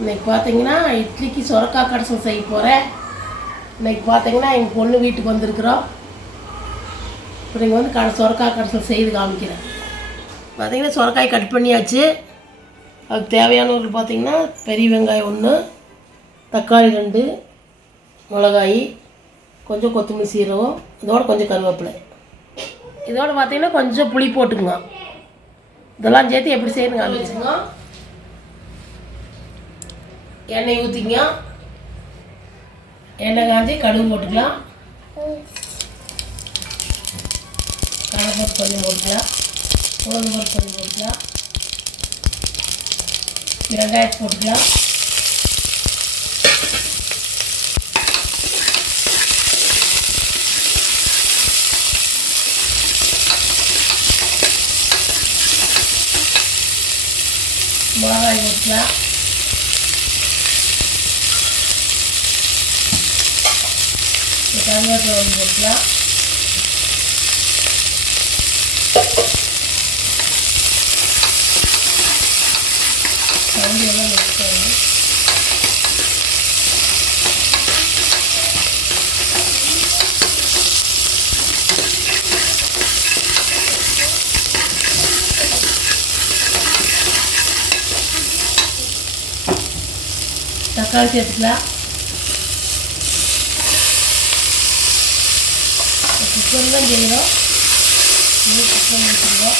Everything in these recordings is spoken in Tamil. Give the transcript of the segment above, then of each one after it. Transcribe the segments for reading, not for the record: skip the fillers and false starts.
இன்றைக்கி பார்த்தீங்கன்னா இட்லிக்கு சுரக்காய் கடைசல் செய்ய போகிறேன். இன்றைக்கி பார்த்தீங்கன்னா எங்கள் பொண்ணு வீட்டுக்கு வந்திருக்குறோம். இப்போ நீங்கள் வந்து சுரக்காய் கடைசல் செய்து காமிக்கிறேன். பார்த்தீங்கன்னா சுரக்காய் கட் பண்ணியாச்சு. அதுக்கு தேவையானவர்கள் பார்த்தீங்கன்னா பெரிய வெங்காயம் 1, தக்காளி 2, மிளகாய், கொஞ்சம் கொத்தமல்லி சீரகம், இதோட கொஞ்சம் கருவேப்பிலை, இதோட பார்த்தீங்கன்னா கொஞ்சம் புளி போட்டுக்குங்க. இதெல்லாம் சேர்த்து எப்படி செய்யணுங்க காமிச்சுங்க. எண்ணெய் ஊற்றிங்க. எண்ணெய் காஞ்சி கடுகு போட்டுக்கலாம். கடலைப்பருப்பு கொஞ்சம் போட்டுக்கலாம். உளுந்தம்பருப்பு கொஞ்சம் போட்டுக்கலாம். வெங்காயத்தை போட்டுக்கலாம். மிளகாய் போட்டுக்கலாம். கருவேப்பிலை போட்டுக்கலாம். எல்லாம் மிக்ஸ் பண்ணணும். தக்காளி சேர்த்துக்கலாம். குக்கர் தான் செய்யணும். குக்கர் ஊற்றிடுவோம்.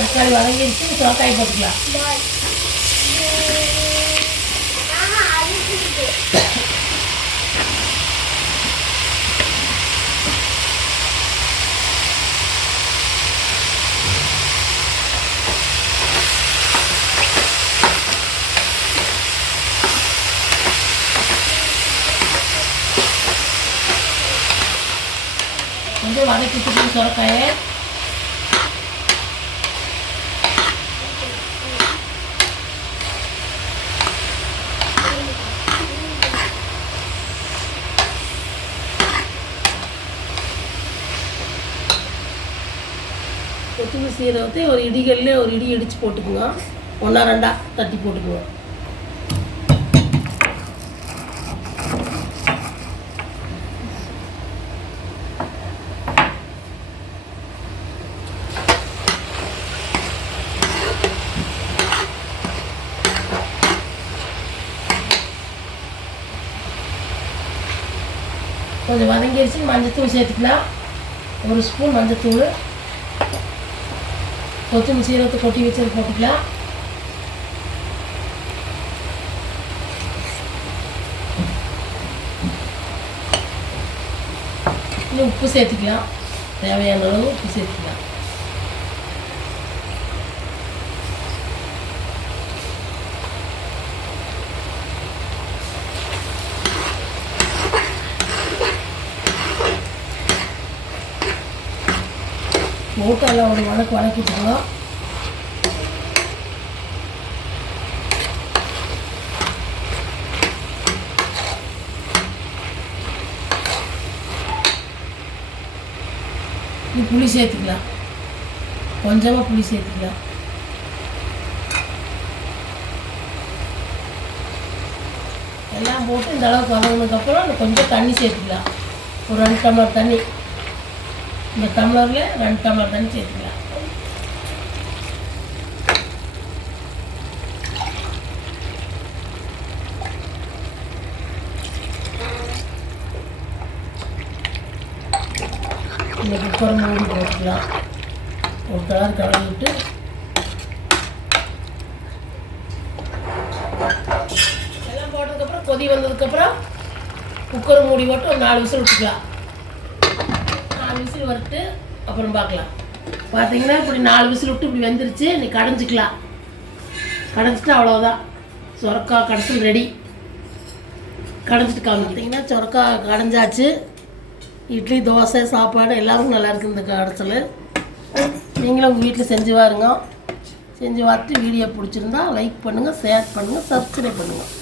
தக்காளி வதங்கிடுச்சு. சுரக்காய் போட்டுக்கலாம். கொஞ்சம் வதக்கிட்டு சுரக்காயை கொத்தமல்லி சீரகத்தை ஒரு இடிகல்ல ஒரு இடி இடித்து போட்டுக்குங்க. 1 2 தட்டி போட்டுக்குங்க. கொஞ்சம் வதங்கிடுச்சு. மஞ்சத்தூள் சேர்த்துக்கலாம். 1 ஸ்பூன் மஞ்சத்தூள். கொத்தமல்லி சீரகத்தை கொட்டி வச்சது போட்டுக்கலாம். இன்னும் உப்பு சேர்த்துக்கலாம். தேவையான அளவு உப்பு சேர்த்துக்கலாம். மூட்டெல்லாம் ஒரு வதக்கிட்டுருக்கோம். இது புளி சேர்த்துக்கலாம். கொஞ்சமாக புளி சேர்த்துக்கலாம். எல்லாம் போட்டு இந்த அளவுக்கு வதங்கினதுக்கப்புறம் கொஞ்சம் தண்ணி சேர்த்துக்கலாம். ஒரு 2 டம்ளர் தண்ணி. இந்த டம்ளரில் 2 டம்ளர் தண்ணி சேர்த்துக்கலாம். இந்த குக்கரை மூடி போட்டுக்கலாம். ஒரு கலர் கலந்துட்டு எல்லாம் போட்டதுக்கப்புறம் கொதி வந்ததுக்கப்புறம் குக்கரை மூடி போட்டு ஒரு 4 விசில் விட்டுக்கலாம். 4 விசில் வரட்டு அப்புறம் பார்க்கலாம். பார்த்தீங்கன்னா இப்படி 4 விசில் விட்டு இப்படி வெந்துருச்சு. நீ கடைஞ்சிக்கலாம். கடைஞ்சிட்டு அவ்வளோதான், சுரக்காய் கடைசல் ரெடி. கடைஞ்சிட்டு காமிக்கிட்டிங்கன்னா சுரக்காய் கடைஞ்சாச்சு. இட்லி, தோசை, சாப்பாடு எல்லாருக்கும் நல்லாயிருக்கு இந்த கடைசல். நீங்களும் உங்கள் வீட்டில் செஞ்சு பாருங்க. செஞ்சு பார்த்துட்டு வீடியோ பிடிச்சிருந்தா லைக் பண்ணுங்கள், ஷேர் பண்ணுங்கள், சப்ஸ்கிரைப் பண்ணுங்கள்.